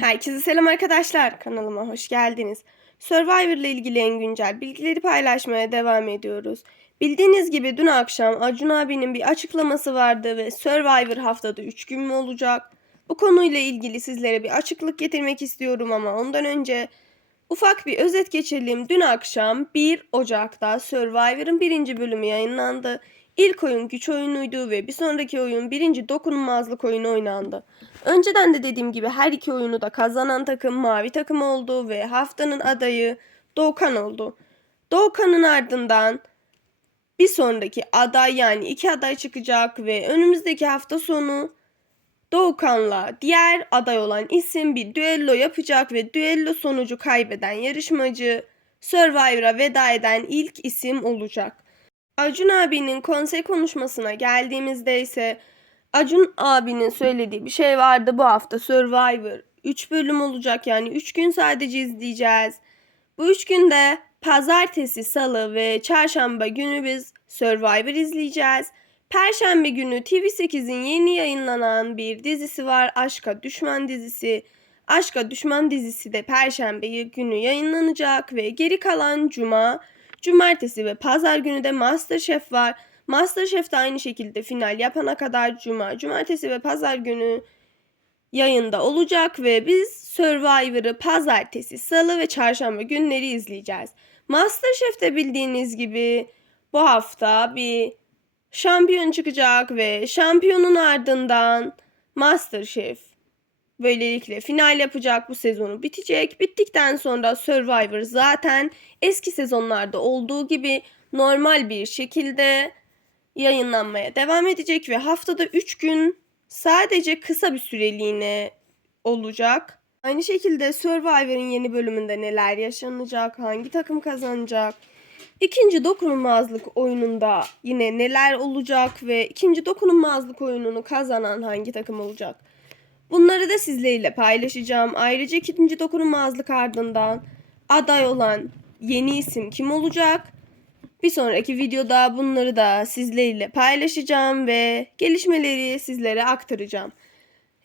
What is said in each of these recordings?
Herkese selam arkadaşlar. Kanalıma hoş geldiniz. Survivor ile ilgili en güncel bilgileri paylaşmaya devam ediyoruz. Bildiğiniz gibi dün akşam Acun abinin bir açıklaması vardı ve Survivor haftada 3 gün mü olacak? Bu konuyla ilgili sizlere bir açıklık getirmek istiyorum ama ondan önce ufak bir özet geçelim. Dün akşam 1 Ocak'ta Survivor'ın birinci bölümü yayınlandı. İlk oyun güç oyunuydu ve bir sonraki oyun birinci dokunulmazlık oyunu oynandı. Önceden de dediğim gibi her iki oyunu da kazanan takım mavi takım oldu ve haftanın adayı Doğukan oldu. Doğukan'ın ardından bir sonraki aday yani iki aday çıkacak ve önümüzdeki hafta sonu Doğukan'la diğer aday olan isim bir düello yapacak ve düello sonucu kaybeden yarışmacı Survivor'a veda eden ilk isim olacak. Acun abinin konsey konuşmasına geldiğimizde ise Acun abinin söylediği bir şey vardı bu hafta Survivor 3 bölüm olacak yani 3 gün sadece izleyeceğiz. Bu 3 günde pazartesi, salı ve çarşamba günü biz Survivor izleyeceğiz. Perşembe günü TV8'in yeni yayınlanan bir dizisi var. Aşka Düşman dizisi. Aşka Düşman dizisi de Perşembe günü yayınlanacak ve geri kalan cuma, cumartesi ve pazar günü de Masterchef var. Masterchef de aynı şekilde final yapana kadar cuma, cumartesi ve pazar günü yayında olacak ve biz Survivor'ı pazartesi, salı ve çarşamba günleri izleyeceğiz. Masterchef'te bildiğiniz gibi bu hafta bir şampiyon çıkacak ve şampiyonun ardından Masterchef böylelikle final yapacak bu sezonu bitecek. Bittikten sonra Survivor zaten eski sezonlarda olduğu gibi normal bir şekilde yayınlanmaya devam edecek ve haftada 3 gün sadece kısa bir süreliğine olacak. Aynı şekilde Survivor'ın yeni bölümünde neler yaşanacak, hangi takım kazanacak, İkinci dokunulmazlık oyununda yine neler olacak ve ikinci dokunulmazlık oyununu kazanan hangi takım olacak? Bunları da sizlerle paylaşacağım. Ayrıca ikinci dokunulmazlık ardından aday olan yeni isim kim olacak? Bir sonraki videoda bunları da sizlerle paylaşacağım ve gelişmeleri sizlere aktaracağım.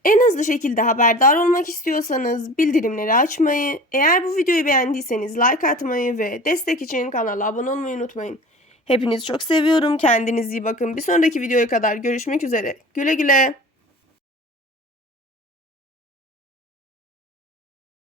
En hızlı şekilde haberdar olmak istiyorsanız bildirimleri açmayı, eğer bu videoyu beğendiyseniz like atmayı ve destek için kanala abone olmayı unutmayın. Hepinizi çok seviyorum. Kendinize iyi bakın. Bir sonraki videoya kadar görüşmek üzere. Güle güle.